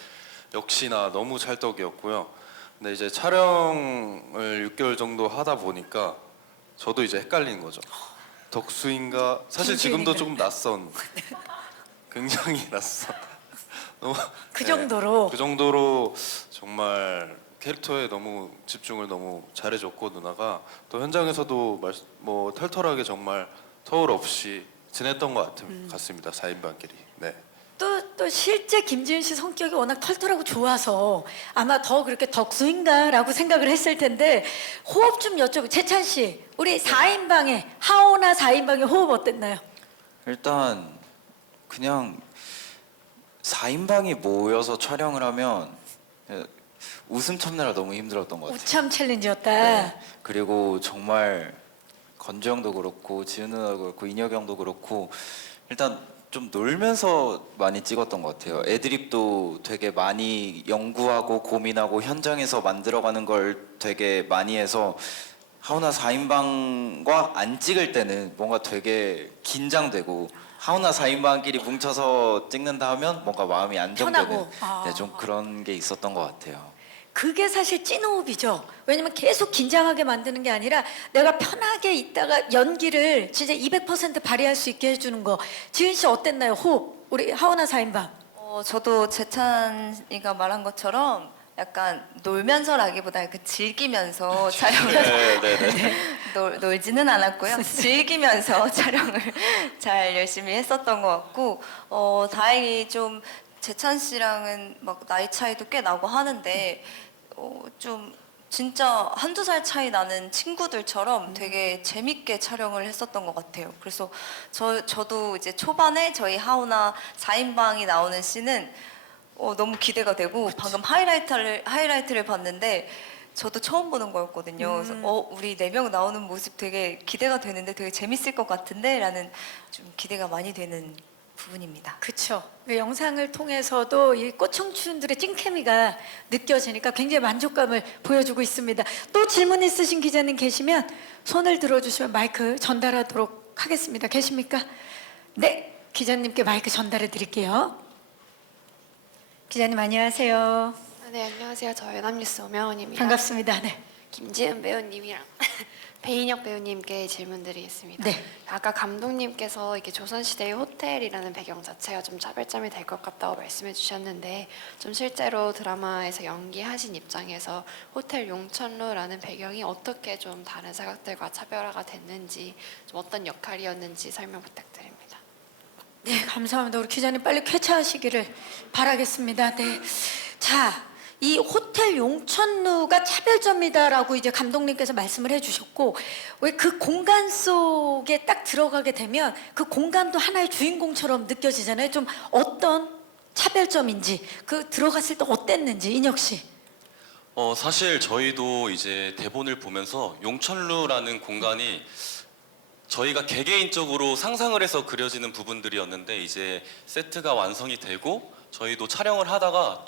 역시나 너무 찰떡이었고요. 근데 이제 촬영을 6개월 정도 하다 보니까 저도 이제 헷갈리는 거죠. 덕수인가? 사실 지금도 조금 낯선, 굉장히 낯선. 너무, 그 정도로? 그 정도로 정말 캐릭터에 너무 집중을 너무 잘해줬고 누나가 또 현장에서도 뭐 털털하게 정말 서울 없이 지냈던 것 같습니다. 4인방끼리. 네. 또 실제 김지은 씨 성격이 워낙 털털하고 좋아서 아마 더 그렇게 덕수인가라고 생각을 했을 텐데 호흡 좀 여쭤보고 재찬 씨 우리 4인방의 하오나 4인방의 호흡 어땠나요? 일단 그냥 4인방이 모여서 촬영을 하면 웃음 참느라 너무 힘들었던 것 같아요. 우참 챌린지였다. 네. 그리고 정말 건주 형도 그렇고 지은 누나도 그렇고 인혁이 형도 그렇고 일단 좀 놀면서 많이 찍었던 것 같아요. 애드립도 되게 많이 연구하고 고민하고 현장에서 만들어가는 걸 되게 많이 해서 하우나 4인방과 안 찍을 때는 뭔가 되게 긴장되고 하우나 4인방끼리 뭉쳐서 찍는다 하면 뭔가 마음이 안정되는 편하고. 네, 좀 그런 게 있었던 것 같아요. 그게 사실 찐호흡이죠. 왜냐면 계속 긴장하게 만드는 게 아니라 내가 편하게 있다가 연기를 진짜 200% 발휘할 수 있게 해주는 거. 지은 씨 어땠나요? 호흡. 우리 하오나 4인방. 저도 재찬이가 말한 것처럼 약간 놀면서라기보다 그 즐기면서 촬영을 놀지는 않았고요. 즐기면서 촬영을 잘 열심히 했었던 것 같고 다행히 좀 재찬 씨랑은 막 나이 차이도 꽤 나고 하는데 좀 진짜 한두 살 차이 나는 친구들처럼 되게 재밌게 촬영을 했었던 것 같아요. 그래서 저도 이제 초반에 저희 하우나 4인방이 나오는 씬은 너무 기대가 되고 방금 하이라이트를 봤는데 저도 처음 보는 거였거든요. 그래서 우리 4명 나오는 모습 되게 기대가 되는데 되게 재밌을 것 같은데 라는 좀 기대가 많이 되는 부분입니다. 그렇죠. 영상을 통해서도 이 꽃청춘들의 찐케미가 느껴지니까 굉장히 만족감을 보여주고 있습니다. 또 질문 있으신 기자님 계시면 손을 들어주시면 마이크 전달하도록 하겠습니다. 계십니까? 네, 기자님께 마이크 전달해 드릴게요. 기자님 안녕하세요. 네, 안녕하세요. 저 연합뉴스 오명원입니다. 반갑습니다. 네. 김지은 배우님이랑 배인혁 배우님께 질문드리겠습니다. 네. 아까 감독님께서 이게 조선시대의 호텔이라는 배경 자체가 좀 차별점이 될 것 같다고 말씀해 주셨는데 좀 실제로 드라마에서 연기하신 입장에서 호텔 용천루라는 배경이 어떻게 좀 다른 사극들과 차별화가 됐는지 좀 어떤 역할이었는지 설명 부탁드립니다. 네, 감사합니다. 우리 기자님 빨리 쾌차하시기를 바라겠습니다. 네. 자, 이 호텔 용천루가 차별점이다라고 이제 감독님께서 말씀을 해주셨고 왜 그 공간 속에 딱 들어가게 되면 그 공간도 하나의 주인공처럼 느껴지잖아요. 좀 어떤 차별점인지 그 들어갔을 때 어땠는지 인혁 씨. 사실 저희도 이제 대본을 보면서 용천루라는 공간이 저희가 개개인적으로 상상을 해서 그려지는 부분들이었는데 이제 세트가 완성이 되고 저희도 촬영을 하다가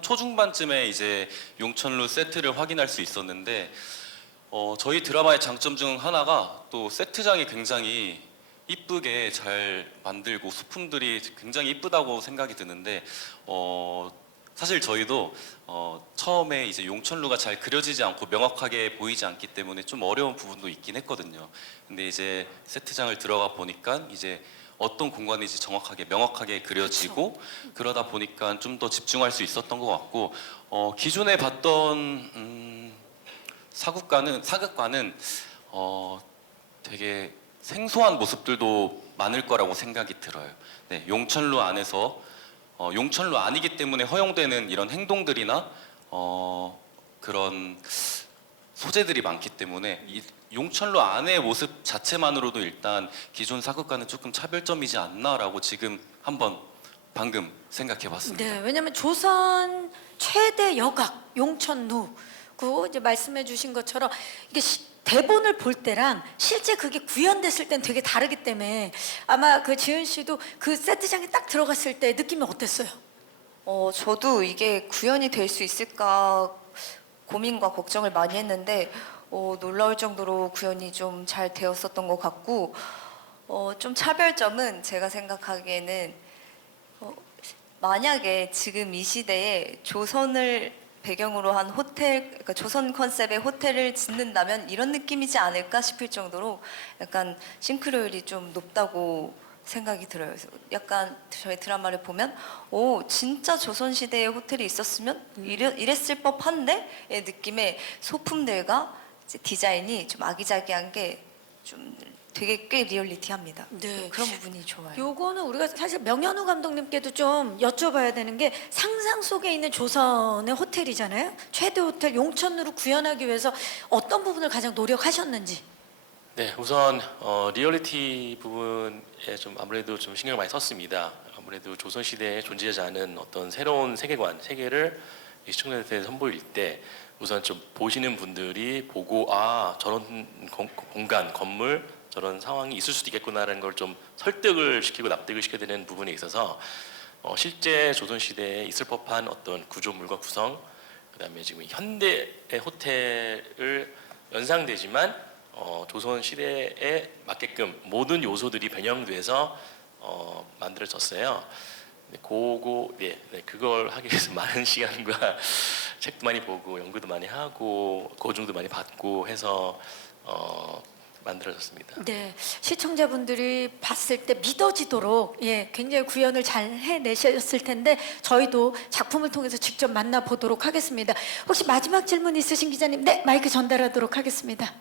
초중반쯤에 이제 용천루 세트를 확인할 수 있었는데 저희 드라마의 장점 중 하나가 또 세트장이 굉장히 이쁘게 잘 만들고 소품들이 굉장히 이쁘다고 생각이 드는데 사실 저희도 처음에 이제 용천루가 잘 그려지지 않고 명확하게 보이지 않기 때문에 좀 어려운 부분도 있긴 했거든요. 근데 이제 세트장을 들어가 보니까 이제 어떤 공간인지 정확하게 명확하게 그려지고 그러다 보니까 좀 더 집중할 수 있었던 것 같고 기존에 봤던 사극과는 되게 생소한 모습들도 많을 거라고 생각이 들어요. 네, 용천루 안에서 용천루 아니기 때문에 허용되는 이런 행동들이나 그런 소재들이 많기 때문에 이 용천루 안의 모습 자체만으로도 일단 기존 사극과는 조금 차별점이지 않나라고 지금 방금 생각해봤습니다. 네, 왜냐하면 조선 최대 여각 용천루 그 이제 말씀해주신 것처럼 이게 대본을 볼 때랑 실제 그게 구현됐을 땐 되게 다르기 때문에 아마 그 지은 씨도 그 세트장에 딱 들어갔을 때 느낌이 어땠어요? 저도 이게 구현이 될 수 있을까 고민과 걱정을 많이 했는데 놀라울 정도로 구현이 좀 잘 되었었던 것 같고 좀 차별점은 제가 생각하기에는 만약에 지금 이 시대에 조선을 배경으로 한 호텔, 그러니까 조선 컨셉의 호텔을 짓는다면 이런 느낌이지 않을까 싶을 정도로 약간 싱크로율이 좀 높다고 생각이 들어요. 그래서 약간 저희 드라마를 보면 오 진짜 조선시대에 호텔이 있었으면 이랬을 법한데의 느낌의 소품들과 이제 디자인이 좀 아기자기한 게 좀 되게 꽤 리얼리티합니다. 네. 그런 부분이 좋아요. 요거는 우리가 사실 명현우 감독님께도 좀 여쭤봐야 되는 게 상상 속에 있는 조선의 호텔이잖아요. 최대 호텔 용천으로 구현하기 위해서 어떤 부분을 가장 노력하셨는지. 네, 우선 리얼리티 부분에 좀 아무래도 좀 신경을 많이 썼습니다. 아무래도 조선 시대에 존재하지 않은 어떤 새로운 세계를 이 시청자들한테 선보일 때 우선 좀 보시는 분들이 보고 아 저런 공간, 건물, 저런 상황이 있을 수도 있겠구나라는 걸 좀 설득을 시키고 납득을 시켜야 되는 부분에 있어서 실제 조선 시대에 있을 법한 어떤 구조물과 구성, 그다음에 지금 현대의 호텔을 연상되지만 조선 시대에 맞게끔 모든 요소들이 변형돼서 만들어졌어요. 그걸 하기 위해서 많은 시간과 책도 많이 보고 연구도 많이 하고 고증도 많이 받고 해서 만들어졌습니다. 네, 시청자분들이 봤을 때 믿어지도록 굉장히 구현을 잘 해내셨을 텐데 저희도 작품을 통해서 직접 만나보도록 하겠습니다. 혹시 마지막 질문 있으신 기자님? 네, 마이크 전달하도록 하겠습니다.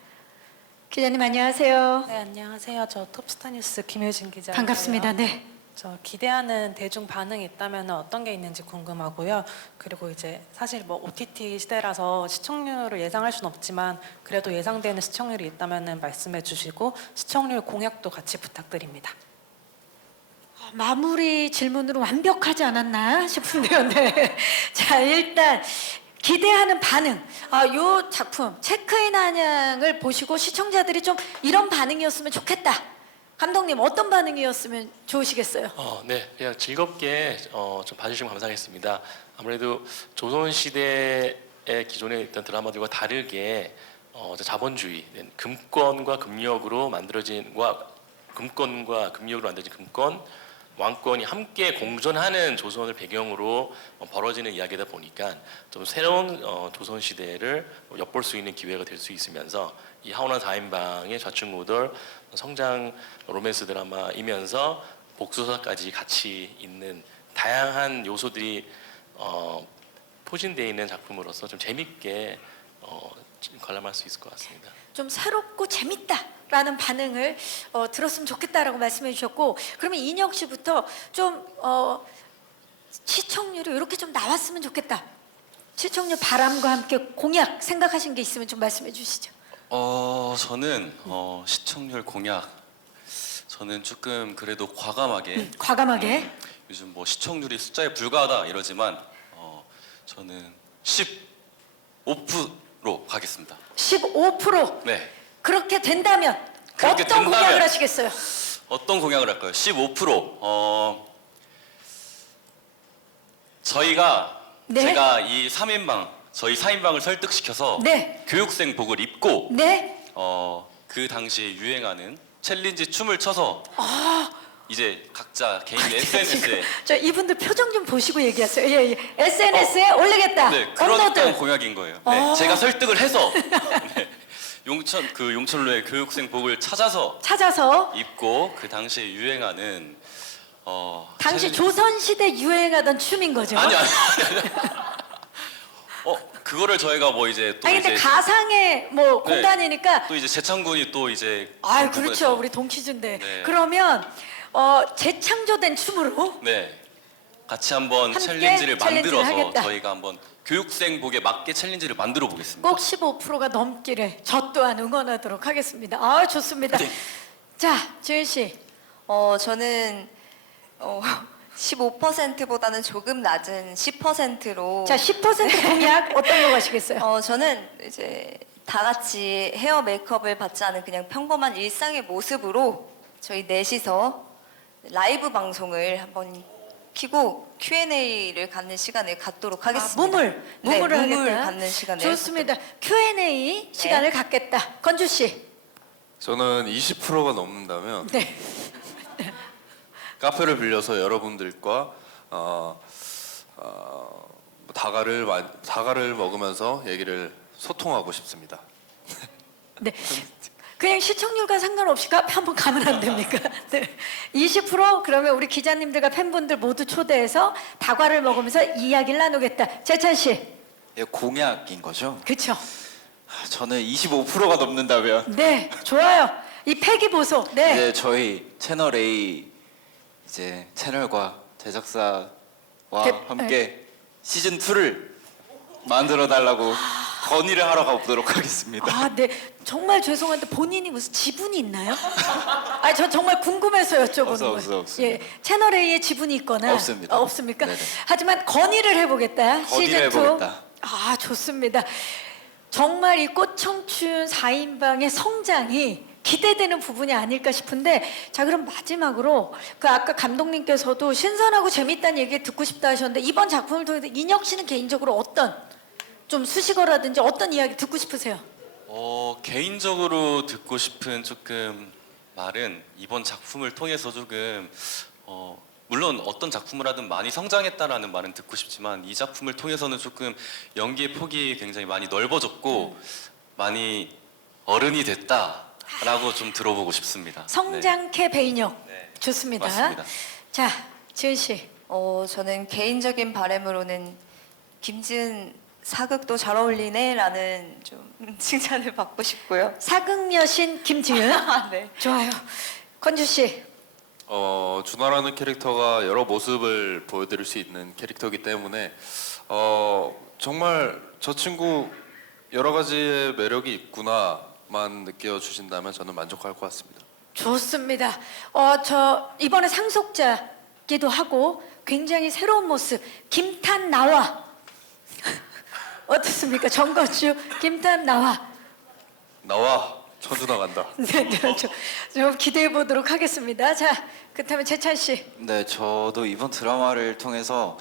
기자님 안녕하세요. 네, 안녕하세요. 저 톱스타뉴스 김효진 기자입니다. 반갑습니다. 네. 저 기대하는 대중 반응이 있다면 어떤 게 있는지 궁금하고요. 그리고 이제 사실 뭐 OTT 시대라서 시청률을 예상할 수는 없지만 그래도 예상되는 시청률이 있다면 말씀해 주시고 시청률 공약도 같이 부탁드립니다. 마무리 질문으로 완벽하지 않았나 싶은데요. 네. 자, 일단 기대하는 반응. 요 작품 체크인 한양을 보시고 시청자들이 좀 이런 반응이었으면 좋겠다. 감독님 어떤 반응이었으면 좋으시겠어요? 네, 그냥 즐겁게 좀 봐주시면 감사하겠습니다. 아무래도 조선 시대의 기존에 있던 드라마들과 다르게 자본주의, 금권과 금력으로 만들어진 금권, 왕권이 함께 공존하는 조선을 배경으로 벌어지는 이야기다 보니까 좀 새로운 조선 시대를 엿볼 수 있는 기회가 될 수 있으면서 이 하원한 4인방의 좌충우돌 성장 로맨스 드라마이면서 복수사까지 같이 있는 다양한 요소들이 포진되어 있는 작품으로서 좀 재밌게 관람할 수 있을 것 같습니다. 좀 새롭고 재밌다라는 반응을 들었으면 좋겠다라고 말씀해 주셨고, 그러면 인혁 씨부터 좀 시청률이 이렇게 좀 나왔으면 좋겠다. 시청률 바람과 함께 공약 생각하신 게 있으면 좀 말씀해 주시죠. 저는 시청률 공약 저는 조금 그래도 과감하게 요즘 뭐 시청률이 숫자에 불과하다 이러지만 저는 15% 가겠습니다. 15%. 네. 그렇게 된다면 그렇게 어떤 된다면. 공약을 하시겠어요? 어떤 공약을 할까요? 15%. 저희가 네. 제가 이 3인방 저희 4인방을 설득시켜서 네. 교육생복을 입고 네. 그 당시에 유행하는 챌린지 춤을 춰서 이제 각자 개인 SNS에 저 이분들 표정 좀 보시고 얘기하세요. 예. SNS에 올리겠다. 네, 그런 업로드. 공약인 거예요. 네, 제가 설득을 해서 네, 용천로의 교육생복을 찾아서 입고 그 당시에 유행하는 당시 조선시대 유행하던 춤인 거죠? 아니. 그거를 저희가 뭐 이제 또 아니 근데 이제 가상의 뭐 공간이니까 또 이제 재창군이 또 이제 그렇죠. 부분에서 우리 동키즈인데. 네. 그러면 재창조된 춤으로 네 같이 한번 함께 챌린지를 챌린지를 만들어서 하겠다. 저희가 한번 교육생복에 맞게 챌린지를 만들어 보겠습니다. 꼭 15%가 넘기를 저 또한 응원하도록 하겠습니다. 좋습니다. 네. 자, 지은 씨. 저는 15%보다는 조금 낮은 10%로. 자, 10% 공약 어떤 거 가시겠어요? 저는 이제 다 같이 헤어 메이크업을 받지 않은 그냥 평범한 일상의 모습으로 저희 넷이서 라이브 방송을 한번 키고 Q&A를 갖는 시간을 갖도록 하겠습니다. 무물을 하겠다. 무물 갖는 시간을. 좋습니다. Q&A 시간을 갖겠다. 건주 씨. 저는 20%가 넘는다면 네. 카페를 빌려서 여러분들과 다가를 먹으면서 얘기를 소통하고 싶습니다. 네. 그냥 시청률과 상관없이 카페 한번 가면 안 됩니까? 네. 20% 그러면 우리 기자님들과 팬분들 모두 초대해서 다과를 먹으면서 이야기를 나누겠다. 재찬 씨, 예, 공약인 거죠? 그쵸? 저는 25%가 넘는다면 네, 좋아요. 이 패기 보소. 네. 이제 저희 채널 A 이제 채널과 제작사와 함께 시즌 2를 만들어 달라고 건의를 하러 가보도록 하겠습니다. 아, 네. 정말 죄송한데 본인이 무슨 지분이 있나요? 아, 저 정말 궁금해서 여쭤보는 거예요. 없습니다. 예, 채널 A에 지분이 있거나 없습니다. 없습니까? 네네. 하지만 건의를 해보겠다. 건의를 시즌 2. 해보겠다. 아, 좋습니다. 정말 이 꽃청춘 4인방의 성장이 기대되는 부분이 아닐까 싶은데, 자, 그럼 마지막으로 그 아까 감독님께서도 신선하고 재밌다는 얘기 듣고 싶다 하셨는데, 이번 작품을 통해서 인혁 씨는 개인적으로 어떤 좀 수식어라든지 어떤 이야기 듣고 싶으세요? 개인적으로 듣고 싶은 조금 말은 이번 작품을 통해서 조금 물론 어떤 작품을 하든 많이 성장했다라는 말은 듣고 싶지만 이 작품을 통해서는 조금 연기의 폭이 굉장히 많이 넓어졌고 많이 어른이 됐다라고 좀 들어보고 싶습니다. 성장캐 배인혁. 네. 좋습니다. 맞습니다. 자, 지은 씨. 저는 개인적인 바람으로는 김지은 사극도 잘 어울리네라는 좀 칭찬을 받고 싶고요. 사극 여신 김지은. 네. 좋아요. 건주 씨. 준하라는 캐릭터가 여러 모습을 보여드릴 수 있는 캐릭터이기 때문에 정말 저 친구 여러 가지의 매력이 있구나만 느껴주신다면 저는 만족할 것 같습니다. 좋습니다. 저 이번에 상속자기도 하고 굉장히 새로운 모습 김탄 나와. 어떻습니까? 정건주 김탄 나와. 나와 천주 나간다. 네, 좀 기대해 보도록 하겠습니다. 자, 그렇다면 재찬 씨. 네, 저도 이번 드라마를 통해서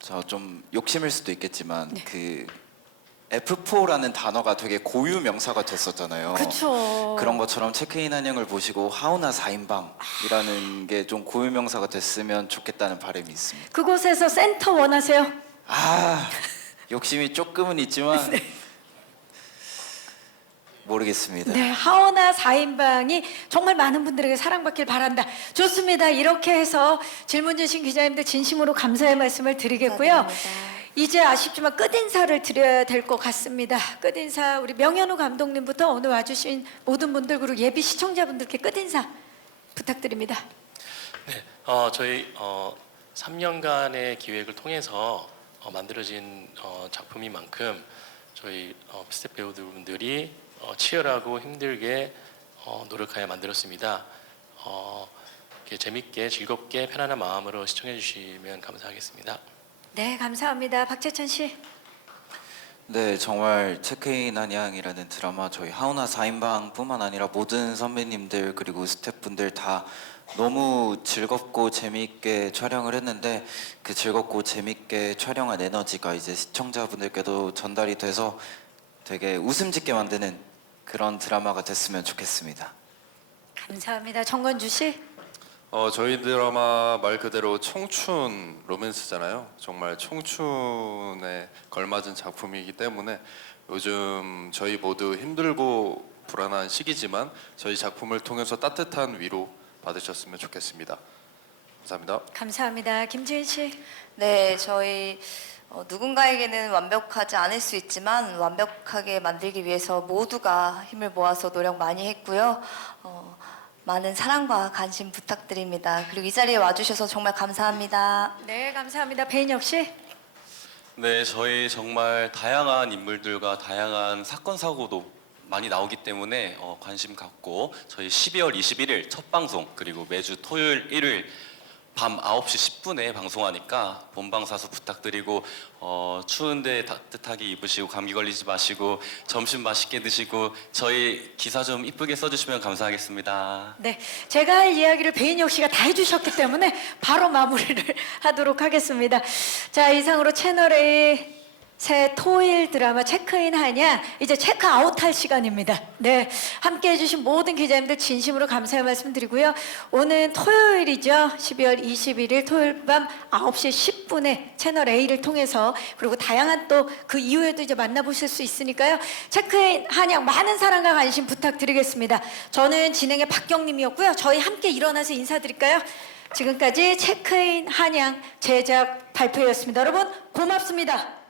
저 좀 욕심일 수도 있겠지만 네. 그 F4라는 단어가 되게 고유 명사가 됐었잖아요. 그렇죠. 그런 것처럼 체크인 한영을 보시고 하우나 4인방이라는 게 좀 고유 명사가 됐으면 좋겠다는 바람이 있습니다. 그곳에서 센터 원하세요? 아, 욕심이 조금은 있지만 모르겠습니다. 네, 하오나 4인방이 정말 많은 분들에게 사랑받길 바란다. 좋습니다. 이렇게 해서 질문 주신 기자님들 진심으로 감사의 말씀을 드리겠고요. 감사드립니다. 이제 아쉽지만 끝인사를 드려야 될 것 같습니다. 끝인사 우리 명현우 감독님부터 오늘 와주신 모든 분들 그리고 예비 시청자분들께 끝인사 부탁드립니다. 네, 저희 3년간의 기획을 통해서 만들어진 작품인 만큼 저희 스텝 배우들분들이 치열하고 힘들게 노력하여 만들었습니다. 이렇게 재밌게 즐겁게 편안한 마음으로 시청해 주시면 감사하겠습니다. 네, 감사합니다. 박재천 씨. 네, 정말 체크인 한양이라는 드라마 저희 하우나 4인방뿐만 아니라 모든 선배님들 그리고 스태프분들 다 너무 즐겁고 재미있게 촬영을 했는데 그 즐겁고 재미있게 촬영한 에너지가 이제 시청자분들께도 전달이 돼서 되게 웃음 짓게 만드는 그런 드라마가 됐으면 좋겠습니다. 감사합니다. 정건주 씨. 저희 드라마 말 그대로 청춘 로맨스잖아요. 정말 청춘에 걸맞은 작품이기 때문에 요즘 저희 모두 힘들고 불안한 시기지만 저희 작품을 통해서 따뜻한 위로 받으셨으면 좋겠습니다. 감사합니다. 감사합니다. 김지은 씨. 네, 저희 누군가에게는 완벽하지 않을 수 있지만 완벽하게 만들기 위해서 모두가 힘을 모아서 노력 많이 했고요. 많은 사랑과 관심 부탁드립니다. 그리고 이 자리에 와주셔서 정말 감사합니다. 네, 감사합니다. 배인혁 씨. 네, 저희 정말 다양한 인물들과 다양한 사건 사고도 많이 나오기 때문에 관심 갖고 저희 12월 21일 첫 방송 그리고 매주 토요일 일요일 밤 9시 10분에 방송하니까 본방사수 부탁드리고 추운데 따뜻하게 입으시고 감기 걸리지 마시고 점심 맛있게 드시고 저희 기사 좀 이쁘게 써주시면 감사하겠습니다. 네, 제가 할 이야기를 배인혁 씨가 다 해주셨기 때문에 바로 마무리를 하도록 하겠습니다. 자, 이상으로 채널A 새 토일 드라마 체크인 한양 이제 체크아웃 할 시간입니다. 네, 함께해 주신 모든 기자님들 진심으로 감사의 말씀 드리고요. 오늘 토요일이죠. 12월 21일 토요일 밤 9시 10분에 채널 A를 통해서 그리고 다양한 또 그 이후에도 이제 만나보실 수 있으니까요. 체크인 한양 많은 사랑과 관심 부탁드리겠습니다. 저는 진행의 박경림이었고요. 저희 함께 일어나서 인사드릴까요? 지금까지 체크인 한양 제작 발표였습니다. 여러분 고맙습니다.